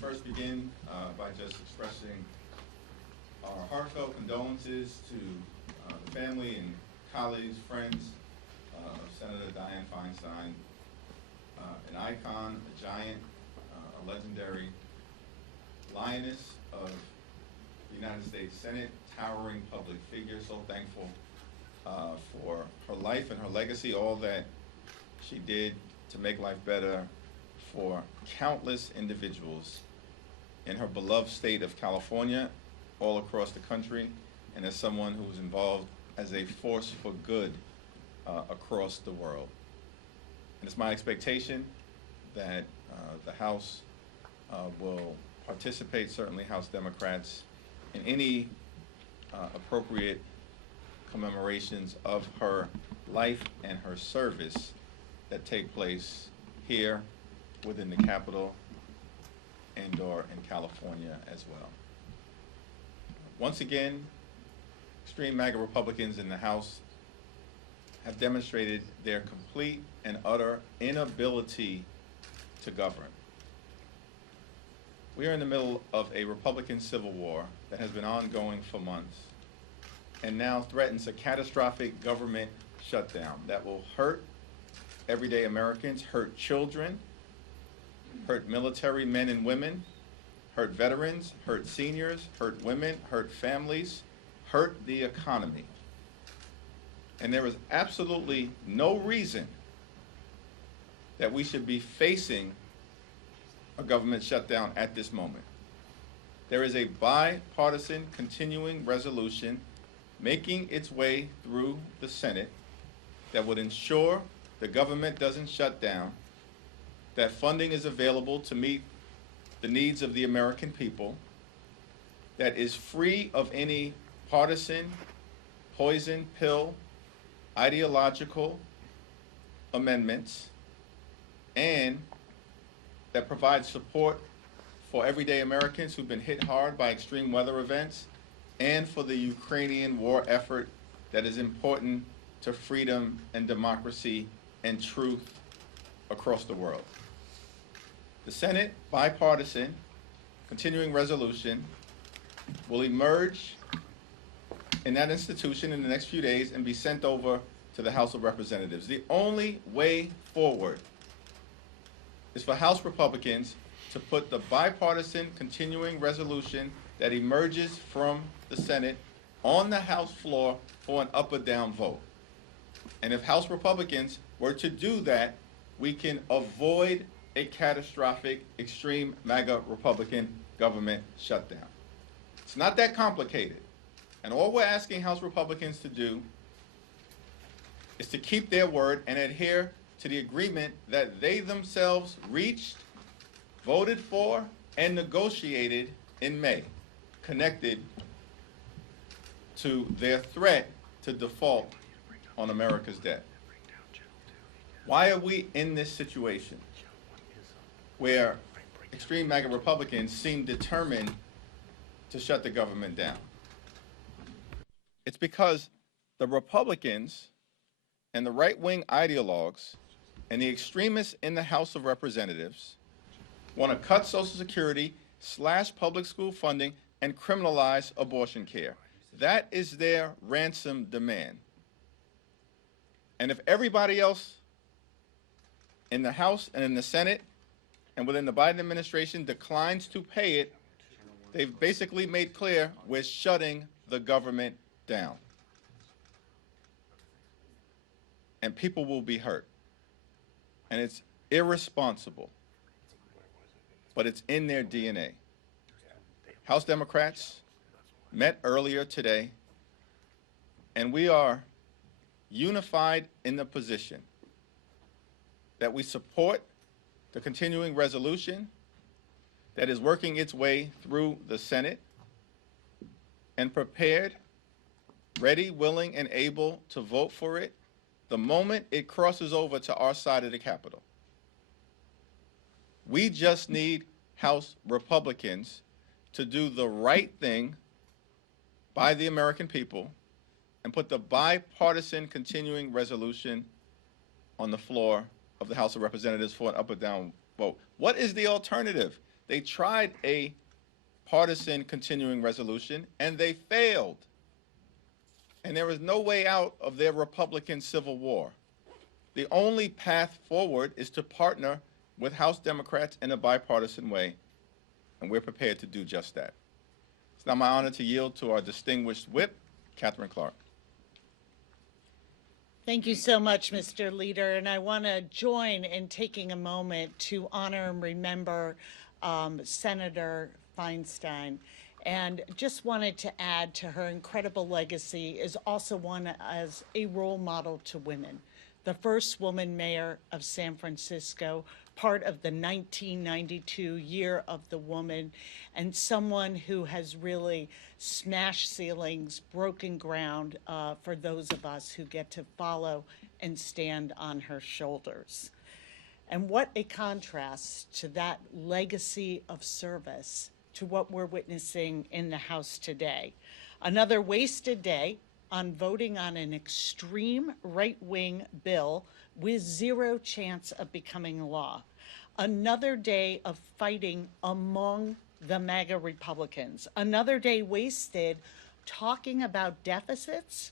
first begin by just expressing our heartfelt condolences to the family and colleagues, friends of Senator Dianne Feinstein, an icon, a giant, a legendary lioness of the United States Senate, towering public figure. So thankful for her life and her legacy, all that she did to make life better for countless individuals in her beloved state of California, all across the country, and as someone who was involved as a force for good across the world. And it's my expectation that the House will participate, certainly House Democrats, in any appropriate commemorations of her life and her service that take place here within the Capitol and/or in California as well. Once again, extreme MAGA Republicans in the House have demonstrated their complete and utter inability to govern. We are in the middle of a Republican civil war that has been ongoing for months and now threatens a catastrophic government shutdown that will hurt everyday Americans, hurt children, hurt military men and women, hurt veterans, hurt seniors, hurt women, hurt families, hurt the economy. And there is absolutely no reason that we should be facing a government shutdown at this moment. There is a bipartisan continuing resolution making its way through the Senate that would ensure the government doesn't shut down, that funding is available to meet the needs of the American people, that is free of any partisan, poison pill, ideological amendments, and that provides support for everyday Americans who've been hit hard by extreme weather events and for the Ukrainian war effort that is important to freedom and democracy and truth across the world. The Senate bipartisan continuing resolution will emerge in that institution in the next few days and be sent over to the House of Representatives. The only way forward is for House Republicans to put the bipartisan continuing resolution that emerges from the Senate on the House floor for an up or down vote. And if House Republicans were to do that, we can avoid a catastrophic, extreme MAGA Republican government shutdown. It's not that complicated. And all we're asking House Republicans to do is to keep their word and adhere to the agreement that they themselves reached, voted for, and negotiated in May, connected to their threat to default on America's debt. Why are we in this situation where extreme MAGA Republicans seem determined to shut the government down? It's because the Republicans and the right-wing ideologues and the extremists in the House of Representatives want to cut Social Security, slash public school funding, and criminalize abortion care. That is their ransom demand. And if everybody else in the House and in the Senate and within the Biden administration declines to pay it, they've basically made clear we're shutting the government down. And people will be hurt. And it's irresponsible, but it's in their DNA. House Democrats met earlier today, and we are unified in the position that we support the continuing resolution that is working its way through the Senate and prepared, ready, willing, and able to vote for it the moment it crosses over to our side of the Capitol. We just need House Republicans to do the right thing by the American people and put the bipartisan continuing resolution on the floor of the House of Representatives for an up or down vote. What is the alternative? They tried a partisan continuing resolution and they failed. And there is no way out of their Republican civil war. The only path forward is to partner with House Democrats in a bipartisan way, and we're prepared to do just that. It's now my honor to yield to our distinguished whip, Catherine Clark. Thank you so much, Mr. Leader, and I want to join in taking a moment to honor and remember Senator Feinstein. And just wanted to add to her incredible legacy is also one as a role model to women. The first woman mayor of San Francisco, part of the 1992 Year of the Woman, and someone who has really smashed ceilings, broken ground for those of us who get to follow and stand on her shoulders. And what a contrast to that legacy of service to what we're witnessing in the House today. Another wasted day on voting on an extreme right-wing bill with zero chance of becoming law. Another day of fighting among the MAGA Republicans. Another day wasted talking about deficits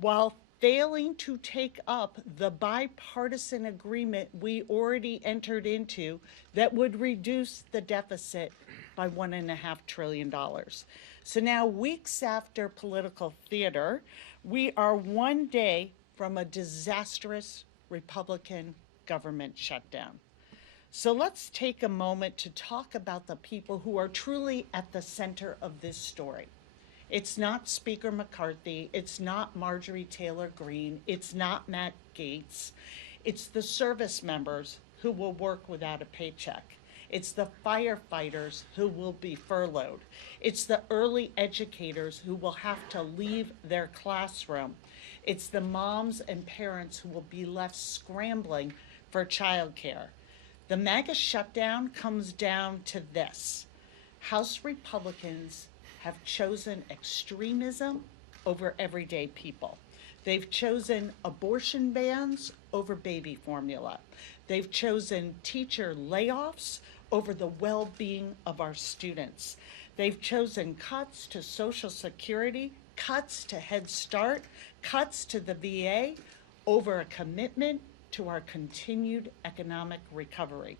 while failing to take up the bipartisan agreement we already entered into that would reduce the deficit by $1.5 trillion. So now, weeks after political theater, we are one day from a disastrous Republican government shutdown. So let's take a moment to talk about the people who are truly at the center of this story. It's not Speaker McCarthy, it's not Marjorie Taylor Greene, it's not Matt Gaetz. It's the service members who will work without a paycheck. It's the firefighters who will be furloughed. It's the early educators who will have to leave their classroom. It's the moms and parents who will be left scrambling for childcare. The MAGA shutdown comes down to this: House Republicans have chosen extremism over everyday people. They've chosen abortion bans over baby formula. They've chosen teacher layoffs over the well-being of our students. They've chosen cuts to Social Security, cuts to Head Start, cuts to the VA over a commitment to our continued economic recovery.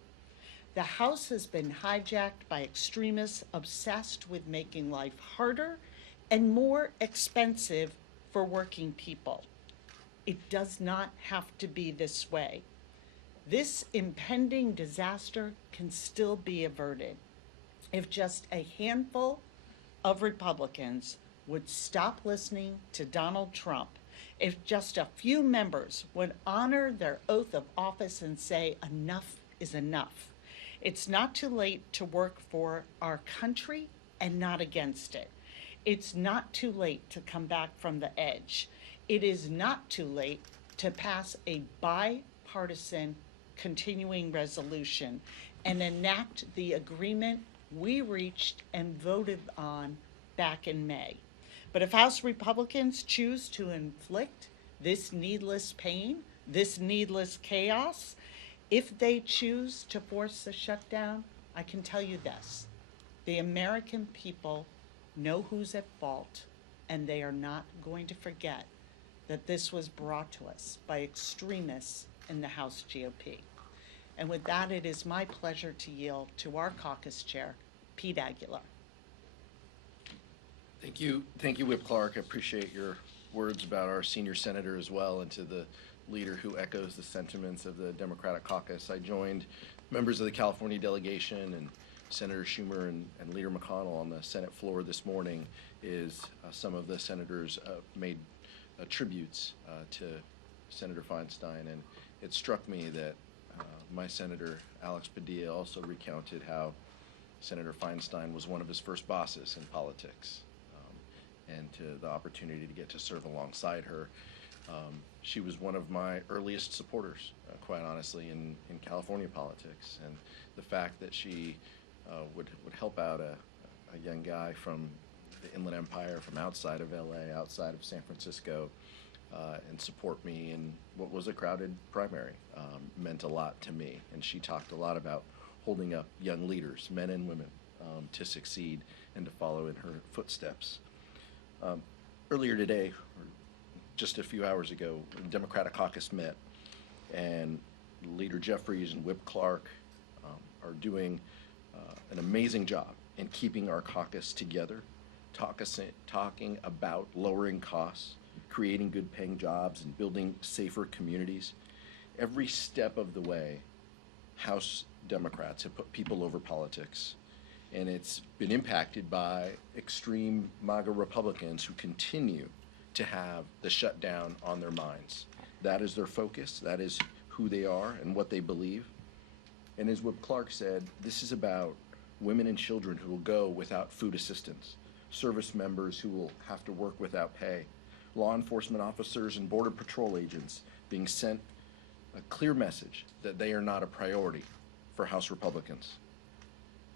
The House has been hijacked by extremists obsessed with making life harder and more expensive for working people. It does not have to be this way. This impending disaster can still be averted if just a handful of Republicans would stop listening to Donald Trump, if just a few members would honor their oath of office and say enough is enough. It's not too late to work for our country and not against it. It's not too late to come back from the edge. It is not too late to pass a bipartisan continuing resolution and enact the agreement we reached and voted on back in May. But if House Republicans choose to inflict this needless pain, this needless chaos, if they choose to force the shutdown, I can tell you this: the American people know who's at fault, and they are not going to forget that this was brought to us by extremists in the House GOP. And with that, it is my pleasure to yield to our caucus chair, Pete Aguilar. Thank you, Whip Clark. I appreciate your words about our senior senator as well, and to the leader who echoes the sentiments of the Democratic caucus. I joined members of the California delegation and Senator Schumer and Leader McConnell on the Senate floor this morning. Some of the senators made tributes to Senator Feinstein, and it struck me that my senator, Alex Padilla, also recounted how Senator Feinstein was one of his first bosses in politics, and to the opportunity to get to serve alongside her. She was one of my earliest supporters, quite honestly, in California politics, and the fact that she would help out a young guy from the Inland Empire, from outside of LA, outside of San Francisco, and support me in what was a crowded primary meant a lot to me. And she talked a lot about holding up young leaders, men and women, to succeed and to follow in her footsteps. Earlier today, or just a few hours ago, the Democratic caucus met, and Leader Jeffries and Whip Clark are doing an amazing job in keeping our caucus together, talking about lowering costs, creating good paying jobs, and building safer communities. Every step of the way, House Democrats have put people over politics, and it's been impacted by extreme MAGA Republicans who continue to have the shutdown on their minds. That is their focus, that is who they are and what they believe. And as Whip Clark said, this is about women and children who will go without food assistance, service members who will have to work without pay, law enforcement officers and Border Patrol agents being sent a clear message that they are not a priority for House Republicans.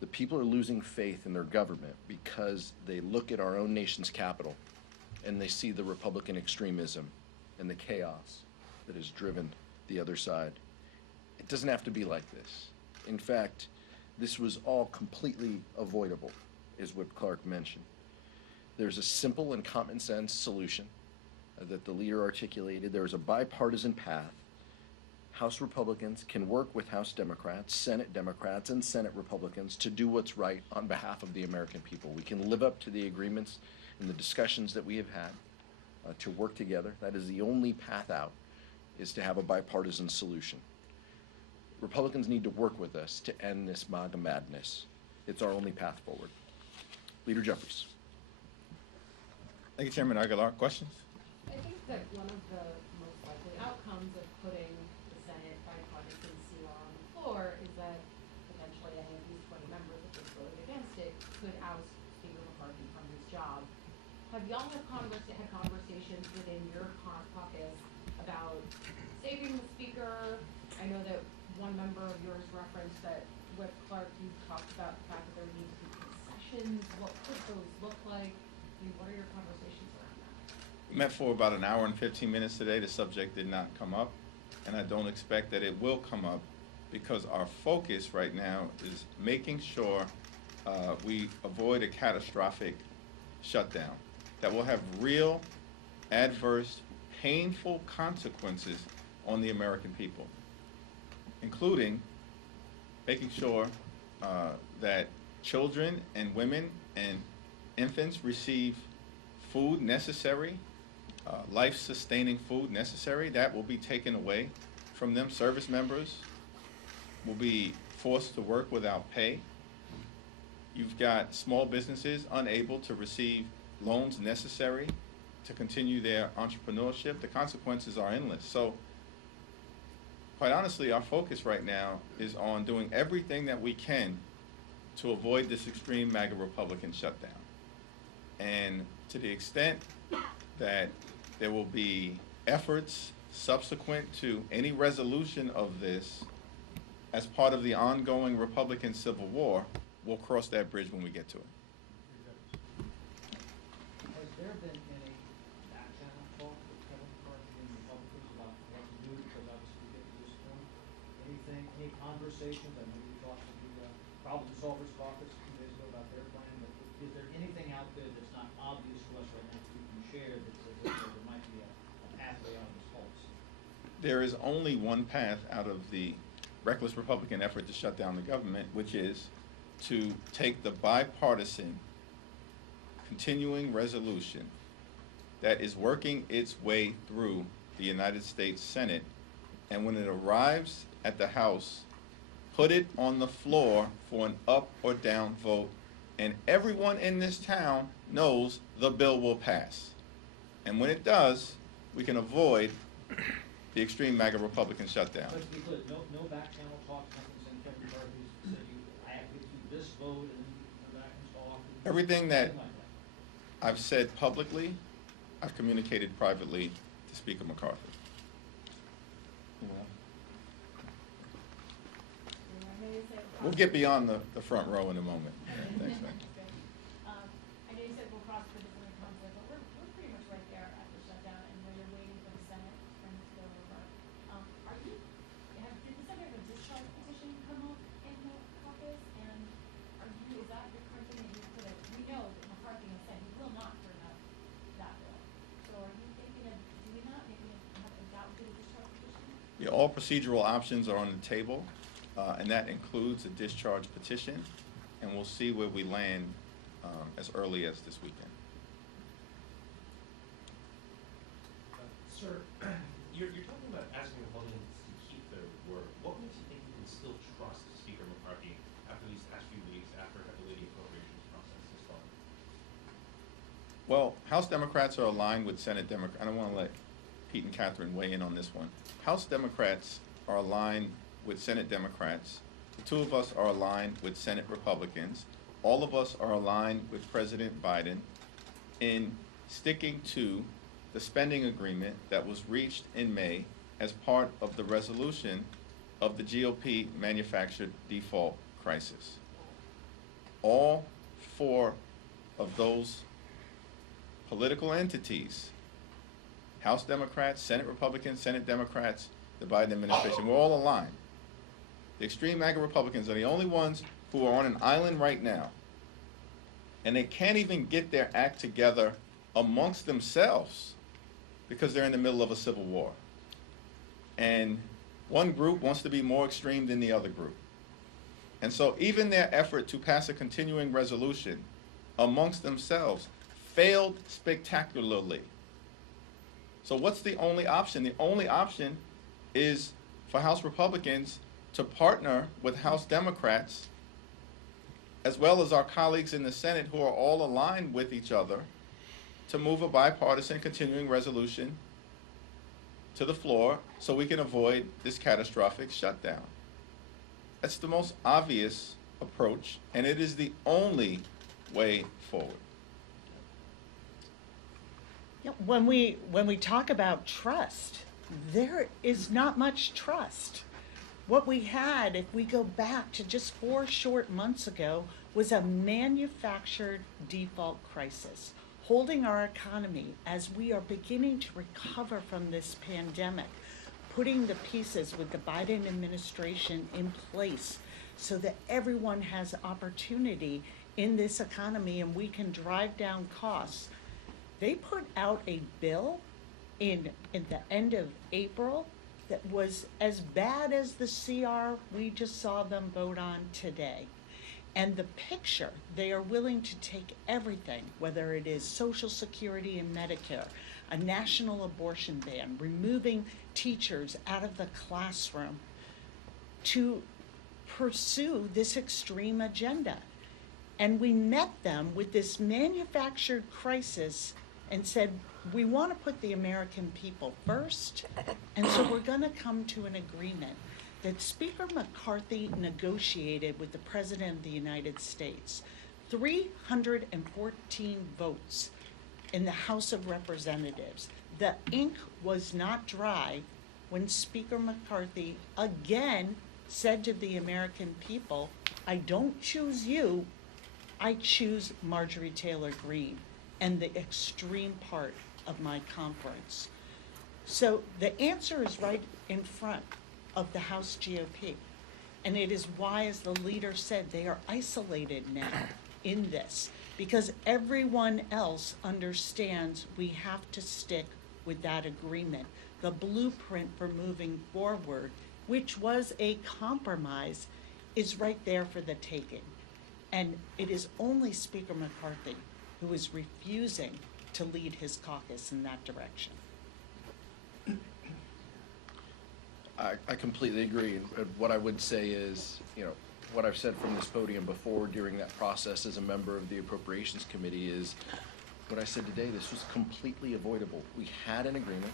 The people are losing faith in their government because they look at our own nation's capital and they see the Republican extremism and the chaos that has driven the other side. It doesn't have to be like this. In fact, this was all completely avoidable, as Whip Clark mentioned. There's a simple and common sense solution that the leader articulated. There's a bipartisan path. House Republicans can work with House Democrats, Senate Democrats, and Senate Republicans to do what's right on behalf of the American people. We can live up to the agreements and the discussions that we have had to work together. That is the only path out, is to have a bipartisan solution. Republicans need to work with us to end this MAGA madness. It's our only path forward. Leader Jeffries. Thank you, Chairman Aguilar. Questions? I think that one of the most likely outcomes of putting the Senate bipartisan seal on the floor is that potentially any of these 20 members, if they voted against it, could oust Speaker McCarthy from his job. Have y'all had conversations within your caucus about saving the Speaker? I know that one member of yours referenced that Whip Clark, you talked about the fact that there need to be concessions. What could those look like? I mean, what are your conversations around that? We met for about an hour and 15 minutes today. The subject did not come up, and I don't expect that it will come up because our focus right now is making sure we avoid a catastrophic shutdown that will have real, adverse, painful consequences on the American people, including making sure that children and women and infants receive food necessary, life-sustaining food necessary. That will be taken away from them. Service members will be forced to work without pay. You've got small businesses unable to receive loans necessary to continue their entrepreneurship. The consequences are endless. So, quite honestly, our focus right now is on doing everything that we can to avoid this extreme MAGA Republican shutdown. And to the extent that there will be efforts subsequent to any resolution of this as part of the ongoing Republican Civil War, we'll cross that bridge when we get to it. Has there been any back channel talk with Kevin McCarthy and Republicans about what to do, because obviously we get to this point? Any conversations? I know you talked to the Problem Solvers Caucus a few days ago about their plan, but is there anything out there that's not obvious to us right now that you can share that says that there might be a pathway out of this policy? There is only one path out of the reckless Republican effort to shut down the government, which is to take the bipartisan continuing resolution that is working its way through the United States Senate, and when it arrives at the House, put it on the floor for an up or down vote, and everyone in this town knows the bill will pass. And when it does, we can avoid the extreme MAGA Republican shutdown. But to be clear, no back channel talk, nothing saying Kevin McCarthy said I have to do this vote and then come back and talk. Everything that Something like that. I've said publicly, I've communicated privately to Speaker McCarthy. We'll get beyond the front row in a moment. Thanks, man. I know you said we'll cross bridges when it comes to it, but we're pretty much right there at the shutdown and where you're waiting for the Senate for it to go over. Did the Senate have a discharge petition come up in the all procedural options are on the table, and that includes a discharge petition, and we'll see where we land as early as this weekend. Sir, you're talking about asking Republicans to keep their word. What makes you think you can still trust Speaker McCarthy after these past few weeks, after the way the appropriations process has gone? Well, House Democrats are aligned with Senate Democrats. I don't want to let Pete and Catherine weigh in on this one. House Democrats are aligned with Senate Democrats. The two of us are aligned with Senate Republicans. All of us are aligned with President Biden in sticking to the spending agreement that was reached in May as part of the resolution of the GOP manufactured default crisis. All four of those political entities, House Democrats, Senate Republicans, Senate Democrats, the Biden administration, we're all aligned. The extreme MAGA Republicans are the only ones who are on an island right now, and they can't even get their act together amongst themselves because they're in the middle of a civil war. And one group wants to be more extreme than the other group. And so even their effort to pass a continuing resolution amongst themselves failed spectacularly. So what's the only option? The only option is for House Republicans to partner with House Democrats, as well as our colleagues in the Senate who are all aligned with each other, to move a bipartisan continuing resolution to the floor so we can avoid this catastrophic shutdown. That's the most obvious approach, and it is the only way forward. Yeah, when we talk about trust, there is not much trust. What we had, if we go back to just 4 short months ago, was a manufactured default crisis, holding our economy as we are beginning to recover from this pandemic, putting the pieces with the Biden administration in place so that everyone has opportunity in this economy and we can drive down costs. They put out a bill in the end of April that was as bad as the CR we just saw them vote on today. And the picture, they are willing to take everything, whether it is Social Security and Medicare, a national abortion ban, removing teachers out of the classroom, to pursue this extreme agenda. And we met them with this manufactured crisis and said, we want to put the American people first, and so we're going to come to an agreement that Speaker McCarthy negotiated with the President of the United States. 314 votes in the House of Representatives. The ink was not dry when Speaker McCarthy again said to the American people, I don't choose you, I choose Marjorie Taylor Greene and the extreme part of my conference. So the answer is right in front of the House GOP. And it is why, as the leader said, they are isolated now in this, because everyone else understands we have to stick with that agreement. The blueprint for moving forward, which was a compromise, is right there for the taking. And it is only Speaker McCarthy who is refusing to lead his caucus in that direction. I completely agree. And what I would say is, what I've said from this podium before during that process as a member of the Appropriations Committee is what I said today. This was completely avoidable. We had an agreement.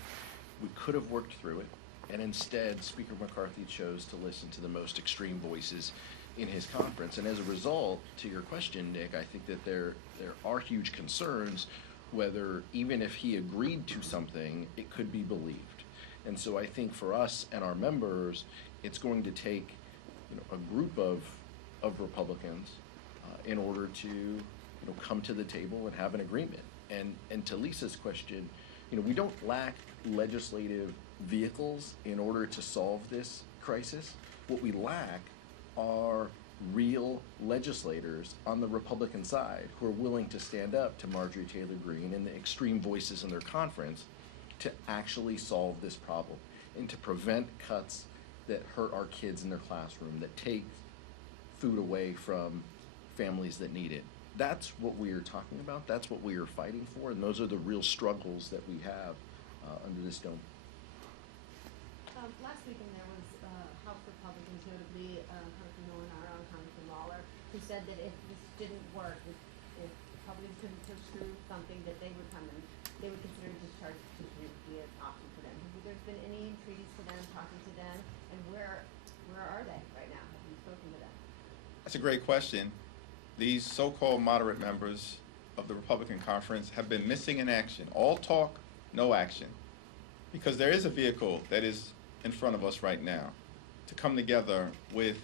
We could have worked through it. And instead, Speaker McCarthy chose to listen to the most extreme voices in his conference. And as a result, to your question, Nick, I think that there are huge concerns whether even if he agreed to something, it could be believed. And so I think for us and our members, it's going to take a group of Republicans in order to come to the table and have an agreement. And to Lisa's question, we don't lack legislative vehicles in order to solve this crisis. What we lack are real legislators on the Republican side who are willing to stand up to Marjorie Taylor Greene and the extreme voices in their conference to actually solve this problem. and to prevent cuts that hurt our kids in their classroom, that take food away from families that need it. That's what we are talking about. That's what we are fighting for, and those are the real struggles that we have under this dome. Last weekend there was House Republicans, notably Congressman Nolanaro and Congressman Lawler, who said that if this didn't work, if Republicans couldn't push through something, that they would come and they would consider discharge petition to be an option for them. Have there been any entreaties to them, talking to them, and where are they right now? Have you spoken to them? That's a great question. These so-called moderate members of the Republican conference have been missing in action. All talk, no action. Because there is a vehicle that is in front of us right now to come together with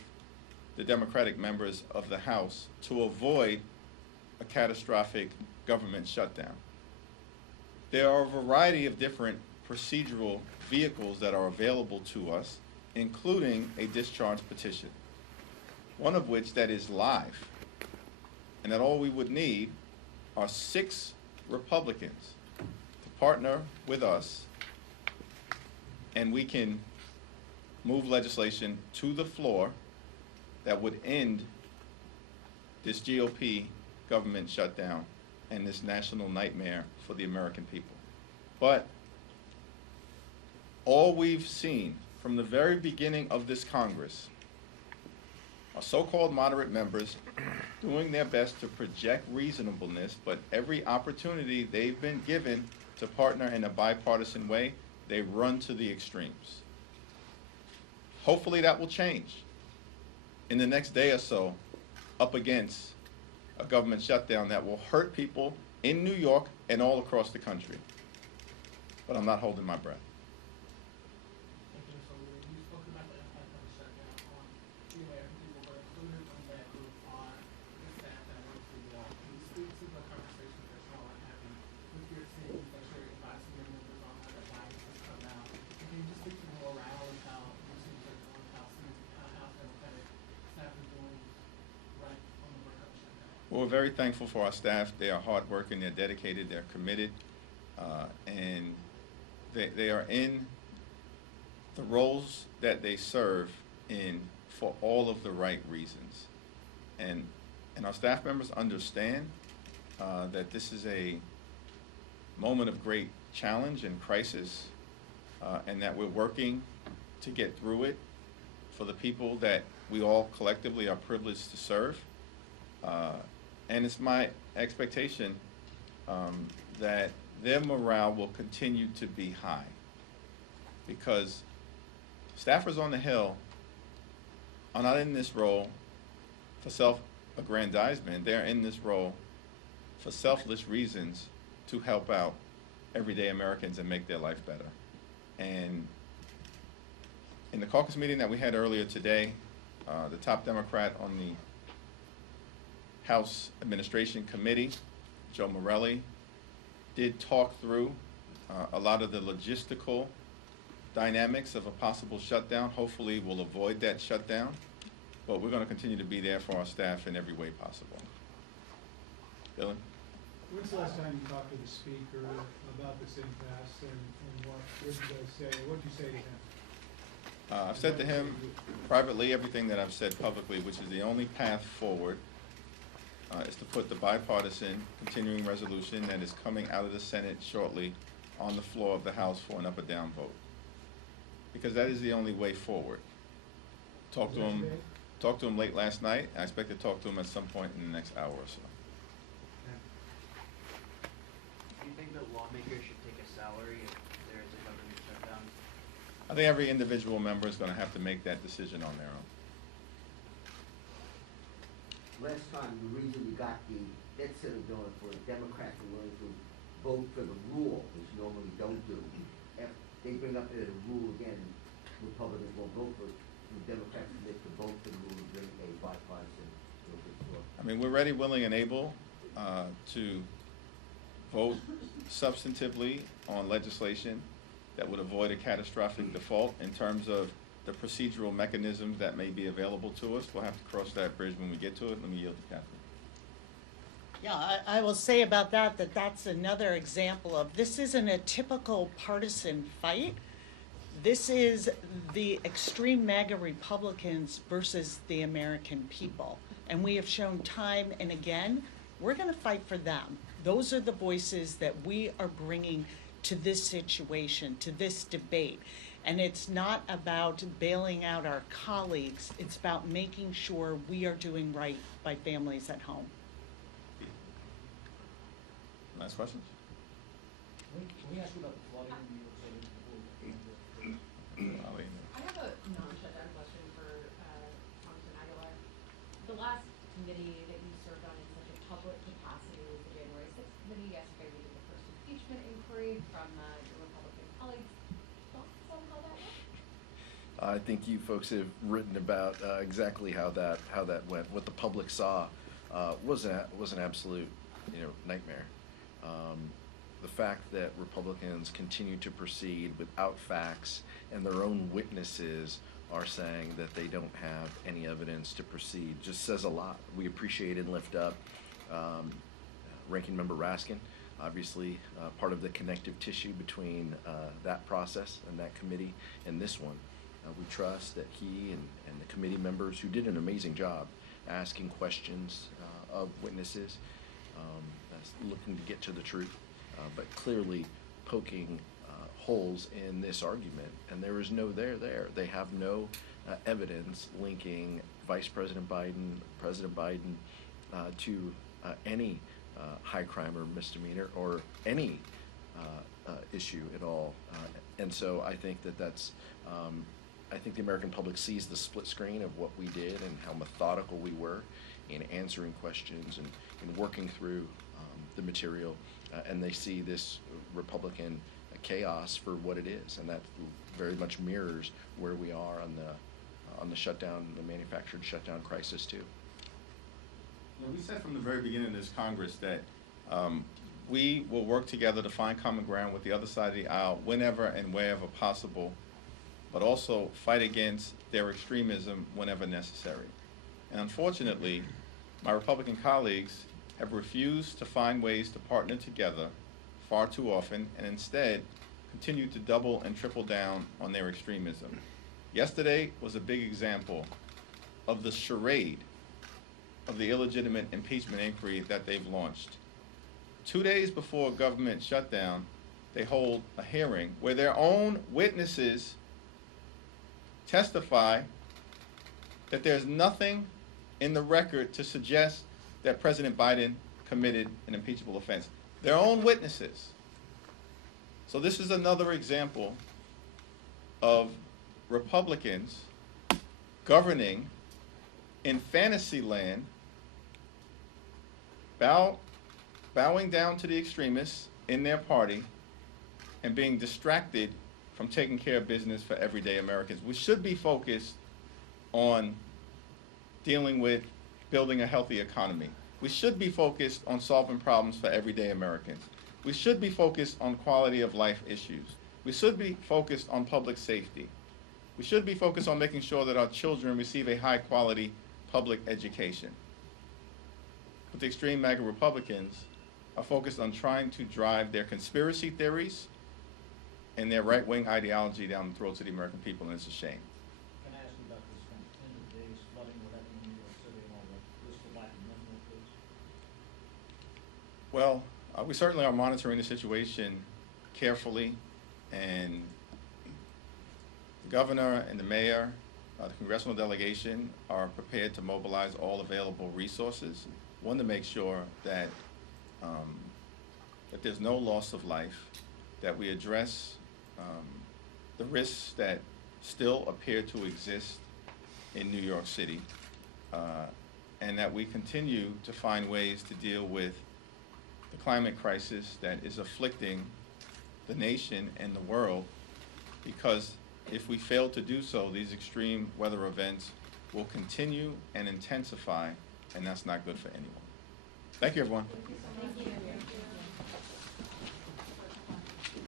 the Democratic members of the House to avoid a catastrophic government shutdown. There are a variety of different procedural vehicles that are available to us, including a discharge petition, one of which that is live, and that all we would need are 6 Republicans to partner with us, and we can move legislation to the floor that would end this GOP government shutdown and this national nightmare for the American people. But all we've seen from the very beginning of this Congress are so-called moderate members doing their best to project reasonableness, but every opportunity they've been given to partner in a bipartisan way, they run to the extremes. Hopefully that will change in the next day or so up against a government shutdown that will hurt people in New York and all across the country. But I'm not holding my breath. Thank you, Mr. Leader. You spoke about the impact of the shutdown on the American people, but included on that group are the staff that work for you all. Can you speak to the conversations that you all are having with your team, that you're advising your members on how their guidance has come out? And can you just speak to the morale and how your teams are doing, how Democratic staff is doing right on the work of the shutdown? Well, we're very thankful for our staff. They are hardworking, they're dedicated, they're committed, and they are in the roles that they serve in for all of the right reasons. And our staff members understand that this is a moment of great challenge and crisis, and that we're working to get through it for the people that we all collectively are privileged to serve. And it's my expectation that their morale will continue to be high, because staffers on the Hill are not in this role for self-aggrandizement. They're in this role for selfless reasons to help out everyday Americans and make their life better. And in the caucus meeting that we had earlier today, the top Democrat on the House Administration Committee, Joe Morelli, did talk through a lot of the logistical dynamics of a possible shutdown. Hopefully we'll avoid that shutdown, but we're going to continue to be there for our staff in every way possible. Dylan? When's the last time you talked to the speaker about this impasse, and what did you guys say? What did you say to him? I've said to him privately everything that I've said publicly, which is the only path forward is to put the bipartisan continuing resolution that is coming out of the Senate shortly on the floor of the House for an up or down vote. Because that is the only way forward. Talked to him late last night. I expect to talk to him at some point in the next hour or so. Do you think that lawmakers should take a salary if there is a government shutdown? I think every individual member is going to have to make that decision on their own. Last time, the reason you got the debt ceiling going for the Democrats were willing to vote for the rule, which you normally don't do. If they bring up the rule again, Republicans won't vote for it. The Democrats commit to vote for the rule and bring a bipartisan bill to the floor. I mean, we're ready, willing, and able to vote substantively on legislation that would avoid a catastrophic default. In terms of the procedural mechanisms that may be available to us, we'll have to cross that bridge when we get to it. Let me yield to Catherine. Yeah, I will say about that that's another example of this isn't a typical partisan fight. This is the extreme MAGA Republicans versus the American people. And we have shown time and again, we're going to fight for them. Those are the voices that we are bringing to this situation, to this debate. And it's not about bailing out our colleagues. It's about making sure we are doing right by families at home. Last questions? Can we ask you about the flooding in New York City before? I have a non-shutdown question for Congressman Aguilar. The last committee that you served on in such a public capacity was the January 6th committee. Yesterday we did the first impeachment inquiry from your Republican colleagues. Thoughts on how that went? I think you folks have written about exactly how that went. What the public saw was an absolute, nightmare. The fact that Republicans continue to proceed without facts and their own witnesses are saying that they don't have any evidence to proceed just says a lot. We appreciate and lift up Ranking Member Raskin, obviously part of the connective tissue between that process and that committee and this one. We trust that he and the committee members who did an amazing job asking questions of witnesses, looking to get to the truth, but clearly poking holes in this argument. And there is no there. They have no evidence linking Vice President Biden, President Biden to any high crime or misdemeanor or any issue at all. And so I think that's I think the American public sees the split screen of what we did and how methodical we were in answering questions and in working through the material, and they see this Republican chaos for what it is, and that very much mirrors where we are on the shutdown, the manufactured shutdown crisis too. We said from the very beginning of this Congress that we will work together to find common ground with the other side of the aisle whenever and wherever possible, but also fight against their extremism whenever necessary. And unfortunately, my Republican colleagues have refused to find ways to partner together far too often and instead continue to double and triple down on their extremism. Yesterday was a big example of the charade of the illegitimate impeachment inquiry that they've launched. 2 days before a government shutdown, they hold a hearing where their own witnesses testify that there's nothing in the record to suggest that President Biden committed an impeachable offense. Their own witnesses. So this is another example of Republicans governing in fantasy land, bowing down to the extremists in their party and being distracted from taking care of business for everyday Americans. We should be focused on dealing with building a healthy economy. We should be focused on solving problems for everyday Americans. We should be focused on quality of life issues. We should be focused on public safety. We should be focused on making sure that our children receive a high quality public education. But the extreme MAGA Republicans are focused on trying to drive their conspiracy theories and their right-wing ideology down the throats of the American people, and it's a shame. Can I ask you about this kind of end of days flooding, what happened in New York City and all that, just for lack of memory, please? Well, we certainly are monitoring the situation carefully, and the governor and the mayor, the congressional delegation are prepared to mobilize all available resources. One, to make sure that that there's no loss of life, that we address the risks that still appear to exist in New York City, and that we continue to find ways to deal with the climate crisis that is afflicting the nation and the world, because if we fail to do so, these extreme weather events will continue and intensify, and that's not good for anyone. Thank you, everyone. Thank you.